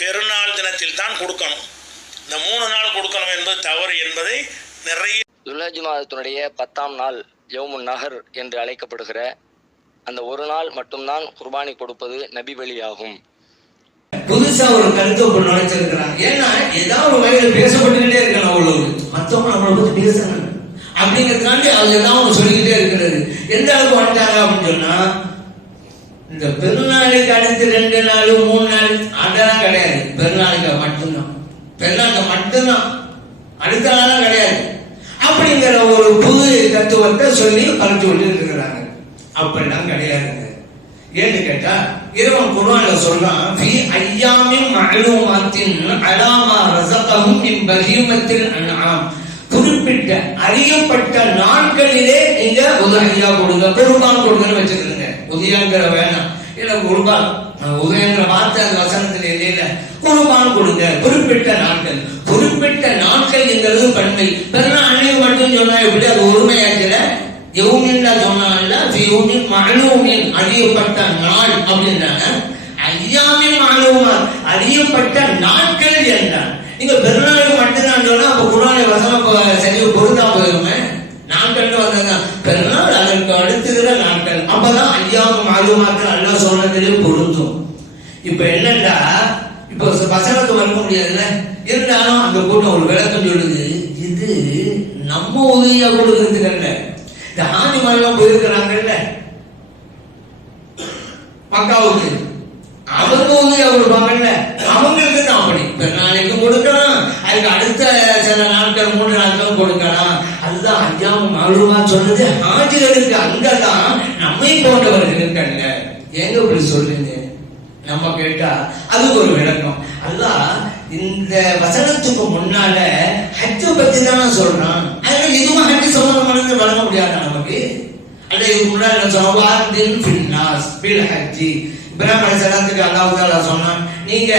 பெருநாள் தினத்தில் தான் கொடுக்கணும். இந்த 3 நாள் கொடுக்கணும் என்பது தவறு என்பதை நிறைய துல்ஹஜ் மாதத்தினுடைய 10ஆம் நாள் யௌமுன் நஹர் என்று அழைக்கப்படுகிற அந்த ஒரு நாள் மட்டும்தான் குர்பானி கொடுப்பது நபி வழியாகும். புதுசா ஒரு கருத்தை நுழைச்சிருக்கிறாங்க. ஏன்னா ஏதாவது ஒரு வகையில் பேசப்பட்டுக்கிட்டே இருக்கணும். அவ்வளவு மற்றவங்க நம்மளை பத்தி பேசணும் அப்படிங்கிறதுக்காண்டி அது ஏதாவது சொல்லிக்கிட்டே இருக்கிறது. எந்த அளவுக்கு வந்துட்டாங்க அப்படின்னு சொன்னா, இந்த பெருநாளைக்கு அடுத்து 2 நாள் 3 நாள் அதெல்லாம் கிடையாது. பெருநாளைக்கு மட்டும்தான், பெருநாளுக்கு மட்டும்தான், அடுத்த நாளும் கிடையாது அப்படிங்கிற ஒரு புது தத்துவத்தை சொல்லி பறிச்சு கொண்டு இருக்கிறாங்க. அப்படிலாம் கிடையாதுங்க. ஏன்னு கேட்டா இறைவன் குர்ஆன்ல சொல்றான், ஃபீ அய்யாமின் மஅலூமாத்தின் அலாமா ரஸகஹும் மின் பஹீமத்தில் அன்ஆம். குறிப்பிட்ட அறியப்பட்ட நாட்களிலே நீங்க உதவியா கொடுங்க, குர்பான் கொடுங்கன்னு வச்சிருக்கீங்க. உதயங்கிற வேணாம், இல்ல குர்பான் உதயங்கிற வார்த்தை அந்த வசனத்துல இல்ல. குர்பான் கொடுங்க குறிப்பிட்ட நாட்கள். குறிப்பிட்ட நாட்கள்ங்கிறது பன்மை. பெருநாள் அன்னைக்கு மட்டும் சொன்னா எப்படி அது ஒருமையாக்கல? யௌமின்ல சொன்னால யௌமின் மஅலூமின் அறியப்பட்ட நாள் அப்படின்றாங்க. அய்யாமின் மஅலூமா அறியப்பட்ட நாட்கள் என்றான். நீங்க பெருநாளுக்கு மட்டும்தான் சொன்னா அப்ப குர்ஆன் வசனம் சரியா பொருந்தா போயிருமே. நாட்கள் வந்தா பெருநாள் அதற்கு அடுத்துகிற நாட்கள், அப்பதான் அய்யாம் மஅலூமாக்கள் அல்லாஹ் சொன்னதிலே பொருந்தும். இப்ப என்னன்னா, இப்ப வசனத்தை மறுக்க முடியாதுல்ல. இருந்தாலும் அந்த கூட்டம் ஒரு விளக்கம் சொல்லுது, இது நம்ம உதவியா கொடுக்கறதுக்கு அல்ல. இந்த ஹாஜிமாரெல்லாம் போயிருக்கிறாங்கல்ல மக்காவுக்கு, அவங்க உதவியா கொடுப்பாங்கல்ல, அவங்களுக்கு தான் அப்படி பெருநாளைக்கு கொடுக்கலாம், அதுக்கு அடுத்த சில நாட்கள் 3 நாட்கள் கொடுக்கலாம். அதுதான் அய்யாம் மஅலூமா சொன்னது ஹாஜிகளுக்கு. அங்கதான் நம்மை போன்றவர்கள் இருக்காங்க. ஏங்க இப்படி சொல்றீங்க? நம்ம கேட்டா அதுக்கு ஒரு விளக்கம். அல்லாஹ் இந்த வசனத்துக்கு முன்னால ஹஜ்ஜ பத்தி தானே சொல்றான். அதனால இதுவும் ஹஜ் சம்பந்தமானது வழங்க முடியாது நமக்கு. அல்ல இதுக்கு முன்னாடி சொன்னான் ஃபின்னாஸ் பில் ஹஜ்ஜி. இப்ராஹிம் அலைஹிஸ்ஸலாத்துக்கு அல்லாஹ் தஆலா சொன்னான், நீங்க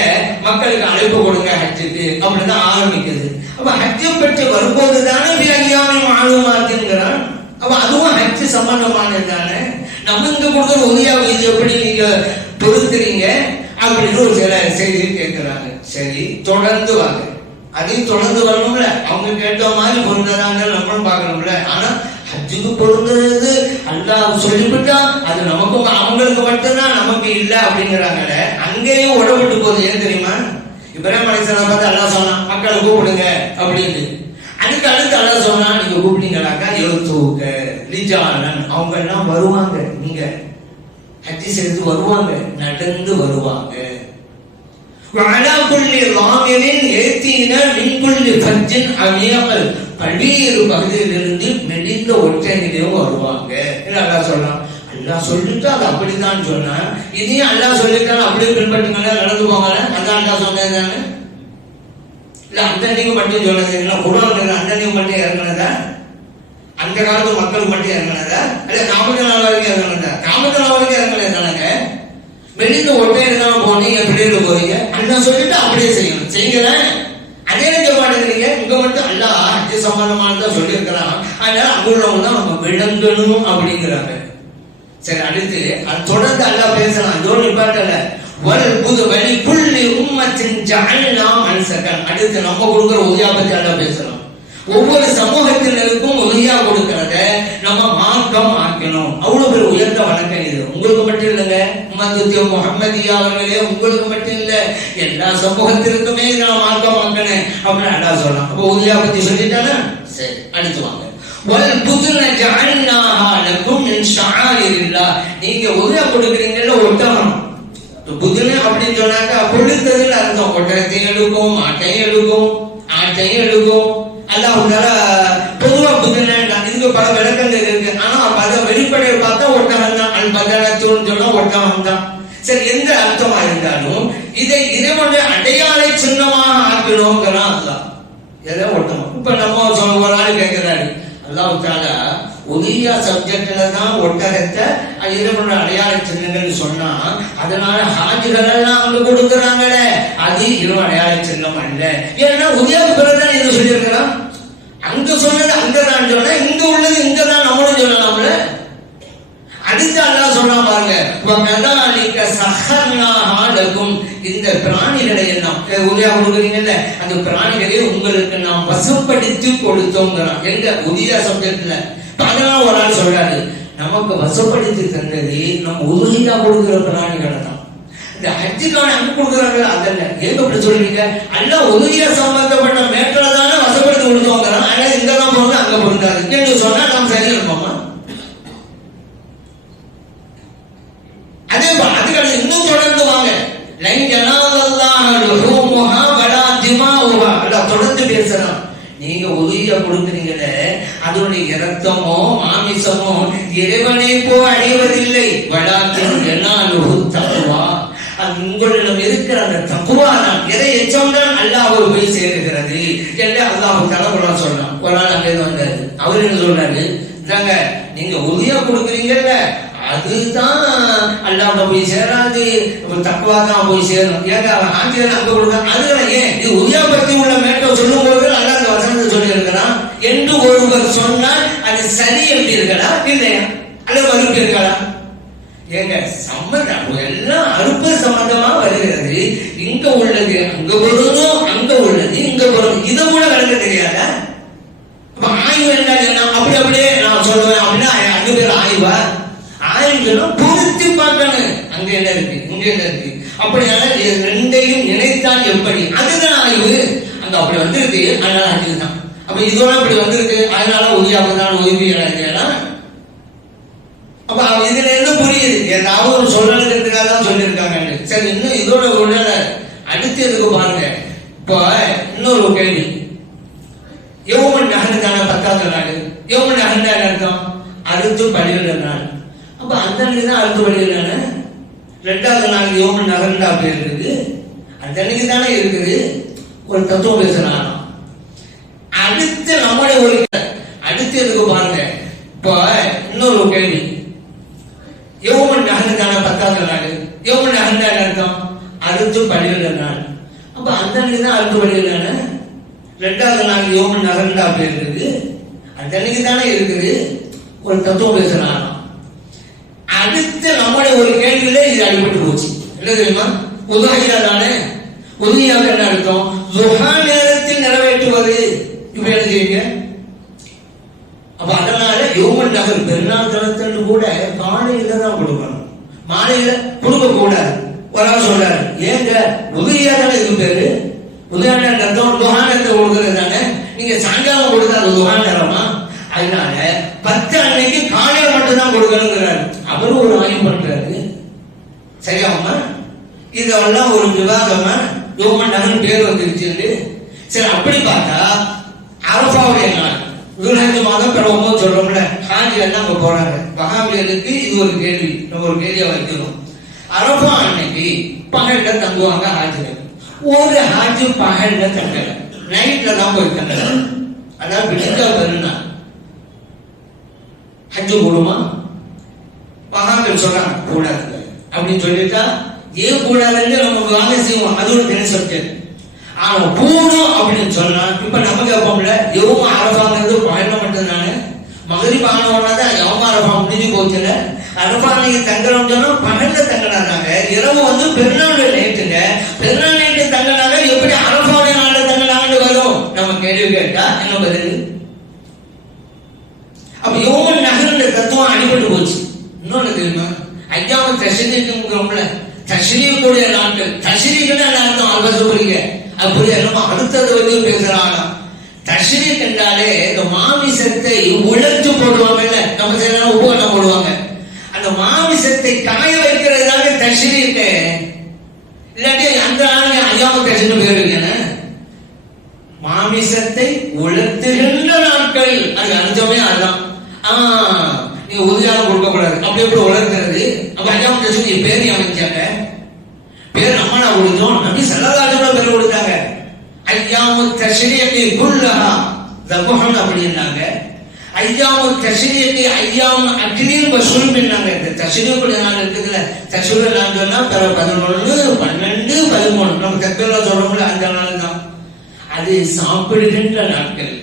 மக்களுக்கு அழைப்பு கொடுங்க ஹஜ்ஜுக்கு அப்படின்னு ஆரம்பிக்குது. அப்ப ஹஜ்ஜை பற்றி வரும்போது தானே அய்யாமின் மஅலூமாத்ங்கிறான். அப்ப அதுவும் ஹஜ் சம்பந்தமானது தானே. நம்ம இங்க கொடுக்குற உதவியாக இது எப்படி நீங்க பொறுத்துறீங்க அப்படின்னு ஒரு சில செய்தி கேட்கிறாங்க. சரி, தொடர்ந்து வாங்க, அதையும் தொடர்ந்து வரணும்ல. அவங்க கேட்ட மாதிரி பொருந்ததாங்க நம்மளும் பார்க்கணும்ல. ஆனா ஹஜ்ஜுக்கு பொருந்துறது அல்லாஹ் சொல்லிவிட்டா அது நமக்கும் அவங்களுக்கு மட்டும்தான், நமக்கு இல்லை அப்படிங்கிறாங்கல்ல. அங்கேயும் உடம்புட்டு போகுது. ஏன் தெரியுமா? இப்ராஹிம் அலைஹிஸ்ஸலாம் பார்த்து அல்லாஹ் சொன்னான் மக்களை கூப்பிடுங்க அப்படின்னு. அதுக்கு அடுத்து அல்லாஹ் சொன்னா, நீங்க கூப்பிட்டீங்களாக்கா யௌதூக ரிஜாலன், அவங்க எல்லாம் வருவாங்க, நீங்க ஹஜ்ஜி செய்து வருவாங்க, நடந்து வருவாங்க. வஅலா குல்லி ராமிரின் யதீன மின் குல்லி ஃபஜ்ஜின் அமீகல், பல்வேறு பகுதியிலிருந்து மெலிந்த ஒற்றையிலும் வருவாங்க. அல்லாஹ் சொல்றான். அல்லாஹ் சொல்லிட்டு அது அப்படிதான் சொன்னா, இதையும் அல்லாஹ் சொல்லிட்டாலும் அப்படியே பின்பற்றுங்க, நடந்து போங்க. அதான் அல்லாஹ் சொன்னது தானே. இல்ல அந்த நீங்க மட்டும் சொன்னது இல்லை, குர்ஆன்ல அந்த நீங்க மட்டும் இறங்கினதா? அந்த காலத்து மக்கள் மட்டும் இறங்கினதா? அல்ல காமத்து நாள் வரைக்கும் இறங்கினதா? காமத்து நாள் வரைக்கும் இறங்கினதானங்க. வெளியில ஒட்டை இருந்தாலும் போனீங்க, வெளியில போறீங்க, அல்லாஹ் சொல்லிட்டு அப்படியே செய்யணும். செய்யல அதே நினைக்க மாட்டேங்கிறீங்க. இங்க மட்டும் அல்லாஹ் ஹஜ் சம்பந்தமானதான் சொல்லி இருக்கிறான். அதனால அங்குள்ளவங்க தான் நம்ம விளங்கணும் அப்படிங்கிறாங்க. சரி, அடுத்து அது தொடர்ந்து அல்லாஹ் பேசலாம். அதோடு நிப்பாட்டல. வலி புள்ளி உம்மத்தின் ஜஅல்னா மன்சகன். அடுத்து நம்ம கொடுக்குற உதவியா பத்தி அல்லாஹ் பேசலாம். ஒவ்வொரு சமூகத்தினருக்கும் உதவியா கொடுக்கிறத நம்ம மார்க்கம் ஆக்கணும். அவ்வளவு பேர் உயர்ந்த வணக்கம் இது. உங்களுக்கு மட்டும் இல்லைங்க, முஹம்மதியா அவர்களே, உங்களுக்கு மட்டும் இல்ல, எல்லா சமூகத்திற்குமே நான் மார்க்கம் ஆக்கணும் அப்படின்னு அல்லாஹ் சொல்லலாம். அப்போ உதவியா பத்தி சொல்லிட்டானா? சரி, அடுத்து வாங்க. நீங்க உதவியா கொடுக்குறீங்கல்ல ஒட்டகம். புதுன அப்படின்னு சொன்னாக்கா கொளுத்ததுல அர்த்தம். ஒட்டகத்தையும் எடுக்கும், மாட்டையும் எடுக்கும், ஆட்டையும் எடுக்கும். அல்லாஹ் பொதுவா புதுன இதுக்கு பல விளக்கங்கள் இருக்கு. ஆனா பல வெளிப்படையை பார்த்தா ஒட்டகம் தான். அல் பதனத்துன்னு சொன்னா ஒட்டகம் தான். சரி, எந்த அர்த்தமா இருந்தாலும் இதை இறைவனுடைய அடையாள சின்னமாக ஆக்கணுங்கிறான் அல்லாஹ். எதை ஒட்டகம். இப்ப நம்ம ஒரு நாள் கேட்கிறாரு அல்லாஹ் தஆலா உதவியா சப்ஜெக்ட்ல தான் ஒட்டகத்தை இறைவனுடைய அடையாள சின்னங்கள் சொன்னா, அதனால ஹாஜிகள் எல்லாம் அங்க கொடுக்குறாங்களே அது இறைவன் அடையாள சின்னம் அல்ல. ஏன்னா உதவியாவுக்கு பிறகுதான் என்ன சொல்லியிருக்கிறான். அங்க சொன்னது அங்கதான் சொன்னா, இங்க உள்ளது இங்கதான் நம்மளும் சொல்லலாம்ல. அடுத்து அல்லாஹ் சொல்றான் பாருங்க, வகதாலிக சஹர்னாஹா லகும், இந்த பிராணிகளை எல்லாம் உதயா கொடுக்குறீங்கல்ல, அந்த பிராணிகளை உங்களுக்கு நாம் வசப்படுத்தி கொடுத்தோங்கிறான். எங்க உதயா சப்தத்துல. அதனால ஒரு ஆள் சொல்றாரு, நமக்கு வசப்படுத்தி தந்தது நம்ம உதவியா கொடுக்குற பிராணிகளை தான். இந்த ஹஜ்ஜுக்கான அங்கு கொடுக்குறாங்க அதல்ல. ஏங்க அப்படி சொல்றீங்க? அல்ல உதவியா சம்பந்தப்பட்ட மேட்டரை தானே வசப்படுத்தி கொடுத்தோங்கிறான். ஆனா இங்கெல்லாம் போறது அங்க பொருந்தாது என்று சொன்னா நாம் சரியா இருப்போமா? அதே அதுக்கு இன்னும் தொடர்ந்து வாங்க, தொடர்ந்து பேசுறான். நீங்க உதவியா கொடுக்குறீங்களே, அதனுடைய இரத்தமோ மாமிசமோ இறைவனை போ அடைவதில்லை. தக்குவா, அது உங்களிடம் இருக்கிற அந்த தக்குவா தான், எதை எச்சம் தான் அல்லாஹ் போய் சேருகிறது என்று அல்லாஹ் தலைவரா சொல்றான். ஒரு நாள் அங்கே வந்தாரு, அவர் என்ன சொல்றாரு, நீங்க உதவியா கொடுக்குறீங்கல்ல, அதுதான் அல்லாஹ் போய் சேராது, தக்குவா தான் போய் சேரும். ஏங்க அவன் ஆங்கிலம் அங்க கொடுக்க, அதுல ஏன் இது உதவியா பற்றி உள்ள மேட்டை சொல்லும் போது அல்லாஹ் அந்த வசனத்தை சொல்லி இருக்கிறான் என்று ஒருவர் சொன்னால் அது சரி எப்படி இருக்கலாம் இல்லையா, அல்லது மறுப்பு இருக்கலாம்? ஏங்க சம்பந்தம் எல்லாம் அறுப்பு சம்பந்தமா வருகிறது. இங்க உள்ளது அங்க பொருந்தும், அங்க உள்ளது இங்க பொருந்தும். இதை கூட விளக்க தெரியாதா? ஆய்வு என்ன அப்படி அப்படியே நான் சொல்லுவேன் அப்படின்னா அஞ்சு பேர் ஆய்வா? ஆய்வுகளும் பொருத்தி பார்க்கணும், அங்க என்ன இருக்கு இங்க என்ன இருக்கு. அப்படியான ரெண்டையும் இணைத்தான் எப்படி, அதுதான் ஆய்வு. அங்க அப்படி வந்திருக்கு, அதனால அதுதான். அப்ப இதோட அப்படி வந்திருக்கு, அதனால உதவியாக உதவியா. அப்ப இதுல என்ன புரியுது, ஏதாவது ஒரு சொல்றதுக்காக தான் சொல்லியிருக்காங்க. சரி, இன்னும் இதோட உடல அடுத்து எதுக்கு பாருங்க. இப்ப இன்னொரு கேள்வி, யௌமன் நஹர் தானே 10வது நாள். யௌமன் நஹர் என்ன அர்த்தம்? அறுத்து பலியிடுற நாள். அப்ப அந்த அன்னைக்கு தான் அறுத்து பலியிடுறானே. 2வது நாள் யௌமன் நஹர் அப்படி இருக்குது, அந்த அன்னைக்கு தானே இருக்குது. ஒரு தத்துவம் பேசுறான். அடுத்து நம்முடைய ஒரு அடுத்து எதுக்கு பாருங்க. இப்ப இன்னொரு கேள்வி, யௌமன் நஹர் தானே 10வது நாள். யௌமன் நஹர் என்ன அர்த்தம்? அறுத்து பலியிடுற நாள். அப்ப அந்த அன்னைக்கு தான் அறுத்து பலியிடுறானே. 2வது நாள் யௌமன் நஹர் அப்படி இருக்குது, அந்த அன்னைக்கு தானே இருக்குது. ஒரு தத்துவம் பேசுறான். அடுத்து நம்முடைய ஒரு கேள்வியில இது அடிபட்டு போச்சு. என்ன தெரியுமா? உதவியா தானே. உதவியாக என்ன அர்த்தம்? துஹா நேரத்தில் நிறைவேற்றுவது. இப்ப என்ன செய்யுங்க? அப்ப அதனால யௌமன் நஹர் பெருநாள் தினத்தன்று கூட காலையில தான் கொடுக்கணும், மாலையில கொடுக்க கூடாது. ஒரு ஆள் சொல்றாரு, ஏங்க உதவியா தானே இது பேரு, உதவியான அர்த்தம் துஹா நேரத்தை கொடுக்கறது தானே. நீங்க சாயங்காலம் கொடுத்தா அது துஹா நேரமா? அதனால 10 அன்னைக்கு காலையில மட்டும் தான் கொடுக்கணுங்கிறாரு. அவரு ஒரு ஆய்வு பண்றாரு. சரியாமா? இதெல்லாம் ஒரு விவாதமா யௌமன் நஹர் பேர் வந்துருச்சு. சரி, அப்படி பார்த்தா அரஃபாவுடைய நாள் துல்ஹஜ் மாதம் பிறவும் சொல்றோம்ல, ஹாஜிகள் அங்க போறாங்க. வஹாபியருக்கு இது ஒரு கேள்வி, நம்ம ஒரு கேள்வியா வைக்கணும். அரஃபா அன்னைக்கு பகல்ல தங்குவாங்க ஹாஜிகள். ஒரு ஹாஜி பகல்ல தங்கல, நைட்ல தான் போய் தங்கல. அதான் பிடிச்சா பெருனா ஹஜ்ஜு கூடுமா? மகான்கள் சொல்றாங்க கூடாது அப்படின்னு சொல்லிட்டா, ஏன் கூடாதுன்னு நம்ம வாங்க செய்வோம், அது ஒரு தின சப்ஜெக்ட். ஆனா கூடும் அப்படின்னு சொன்னா, இப்ப நம்ம கேட்போம்ல, யௌம அரஃபாங்கிறது பகல்ல மட்டும் தானே. மகரிப் ஆனவனாதான் யௌம அரஃபா முடிஞ்சு போச்சுல. அரஃபா நீங்க தங்கணும்னு சொன்னா பகல்ல தங்கினாங்க, இரவு வந்து பெருநாள் நைட்டுங்க. பெருநாள் நைட்டு தங்கினாங்க, எப்படி அரஃபாவுடைய நாள்ல தங்கினாங்கன்னு வரும்? நம்ம கேள்வி கேட்டா என்ன பதில்? அப்ப யௌமன் நஹர் தத்துவம் அடிபட்டு போச்சு. இன்னொன்னு தெரியுமா? ஐயாம தஷ்ரீக்குங்கிறோம்ல, தஷ்ரீக்குடைய நாட்கள். தஷ்ரீக்குன்னா அர்த்தம் அல்வசு புரியுங்க, அப்படி நம்ம அடுத்தது வந்து பேசுறாங்க. தஷ்ரீக் என்றாலே இந்த மாமிசத்தை உழைச்சு போடுவாங்கல்ல, நம்ம சில உபகரணம் போடுவாங்க. அந்த மாமிசத்தை காய வைக்கிறதுனால தஷ்ரீக். இல்லாட்டி அந்த நாள் ஐயாம தஷ்ரீக்கு பேர் இல்லைன்னு மாமிசத்தை உலர்த்துகின்ற நாட்கள். அது அர்த்தமே அதுதான். நீங்க உதவியாக கொடுக்க கூடாது, அப்படி எப்படி உலர்த்துறது? அப்ப ஐயாம தஷ்ரீக்கு பேர் அமைச்சாங்க, பேர் நம்மளா கொடுத்தோம். நபி ஸல்லல்லாஹு அலைஹி வஸல்லம் பேர் கொடுத்தாங்க. ஐயாமு தஷ்ரீகி குல்லஹா தபஹன் அப்படின்னாங்க. ஐயாமு தஷ்ரீகி ஐயாமு அக்லீன் வஸுல்பின்னாங்க. இந்த தஷ்ரீகுடைய நாள் இருக்குதுல, தஷ்ரீகுடைய நாள் சொன்னா 11, 12, 13 நம்ம தக்பீர்ல சொல்றோம்ல, அந்த நாள் தான். அது சாப்பிடுகின்ற நாட்கள்,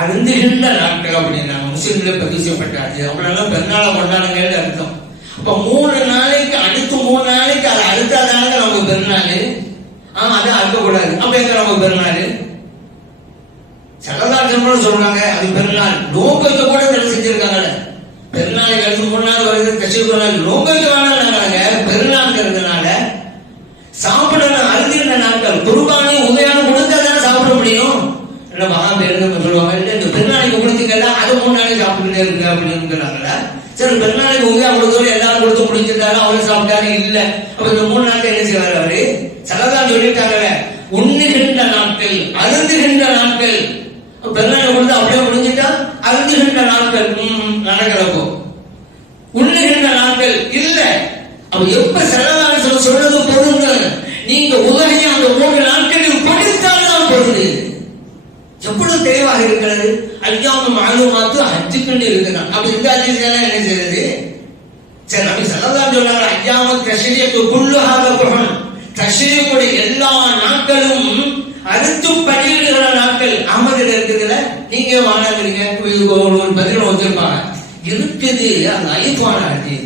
அருந்துகின்ற நாட்கள் அப்படின்னாங்க. முஸ்லிம்ல பதிவு செய்யப்பட்டாச்சு. அவங்களெல்லாம் பெருநாளை கொண்டாடுங்கன்னு அர்த்தம். அப்ப 3 நாளைக்கு அடுத்து 3 நாளைக்கு அது அடுத்ததாங்க நம்ம பெருநாள். அதை அறுக்கக்கூடாது. அப்ப எங்க நம்ம பெருநாள்? சரதாட்சம் சொல்றாங்க அது பெருநாள். நோக்கத்தை கூட தடை செஞ்சிருக்காங்க. பெருநாளைக்கு அடுத்து 3 நாள் வருது கட்சி நோக்கத்தை வேணாங்க. பெருநாள்ங்கிறதுனால சாப்பிடணும் அருந்தின நாட்கள் குர்பானி உதயம் கொடுத்தா தானே சாப்பிட முடியும். இல்லை மகாபேரு சொல்லுவாங்க இந்த பெருநாளைக்கு கொடுத்தீங்கல்ல அது 3 நாளைக்கு சாப்பிட்டுட்டே இருக்கு அப்படின்னு. சரி பெருநாளைக்கு உதயம் கொடுத்தோம் எல்லாரும் கொடுத்து முடிச்சிருக்காரு அவரு சாப்பிட்டாரு இல்ல. அப்ப இந்த 3 நாட்கள் என்ன செய்வாரு அவரு? சலதான் சொல்லிட்டாங்க உண்ணுகின்ற நாட்கள் அருந்துகின்ற நாட்கள். பெருநாள் கொடுத்து அப்படியே முடிஞ்சிட்டா அருந்துகின்ற நாட்கள் நடக்கிறப்போ உண்ணுகின்ற நாட்கள் இல்ல. அப்ப எப்ப செலவாக சொல்றது பொருங்க நீங்க உதவியை அந்த 3 நாட்களில் கொடுத்தால்தான் பொருள். எவ்வளவு தெளிவாக இருக்கிறது. ஐயாம மாலுமாத்து ஹஜ்ஜுக்குன்னு இருக்கிறான். அப்ப இந்த அதிசயம் என்ன செய்யறது? சரி நம்ம செலவுதான் சொல்றாங்க ஐயாம தஷ்ரீக்கு குல்லுஹாக புகழ். தஷ்ரீக்குடைய எல்லா நாட்களும் அடுத்து பணியிடுகிற நாட்கள் அகமதில் இருக்குதுல. நீங்க வாழாங்கிறீங்க ஒரு பதில் வச்சிருப்பாங்க இருக்குது. அது ஐப்பான அஞ்சு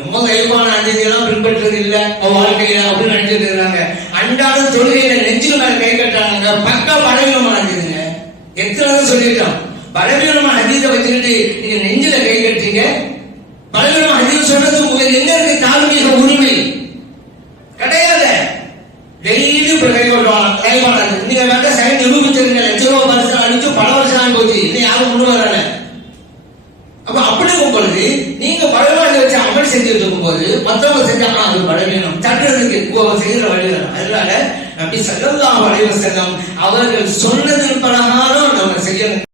ரொம்ப கைப்பான அஞ்சதியெல்லாம் பின்பற்றது இல்லை வாழ்க்கையில அப்படின்னு நினைச்சிட்டு இருக்கிறாங்க. அன்றாட தொழுகையில நெஞ்சில் மேல கை கட்டுறாங்க. பக்க பலவீனமான அஞ்சதுங்க. எத்தனை சொல்லிட்டோம் பலவீனமான அஜீத்தை வச்சுக்கிட்டு நீங்க நெஞ்சில கை கட்டுறீங்க. பலவீனமான அஜீத் சொல்றது உங்களுக்கு எங்க இருக்கு தார்மீக உரிமை கிடையாது. டெய்லி கை கொட்டுவாங்க கைப்பாடாது. நீங்க வேற சைன் நிரூபிச்சிருங்க. லட்ச ரூபாய் பரிசு அடிச்சு பல வருஷம் ஆகி போச்சு. இன்னும் யாரும் கொண்டு வரல. அப்ப அப்படி இருக்கும் பொழுது நீங்க பலவாழ்ந்து வச்சு அமல் செஞ்சுட்டு இருக்கும் போது மற்றவங்க செஞ்சாங்கன்னா அது பலவீனம் தட்டுறதுக்கு செய்கிற வழிகள். அதனால நபி ஸல்லல்லாஹு அலைஹி வஸல்லம் அவர்கள் சொன்னதன் பிரகாரம் நம்ம செய்யணும்.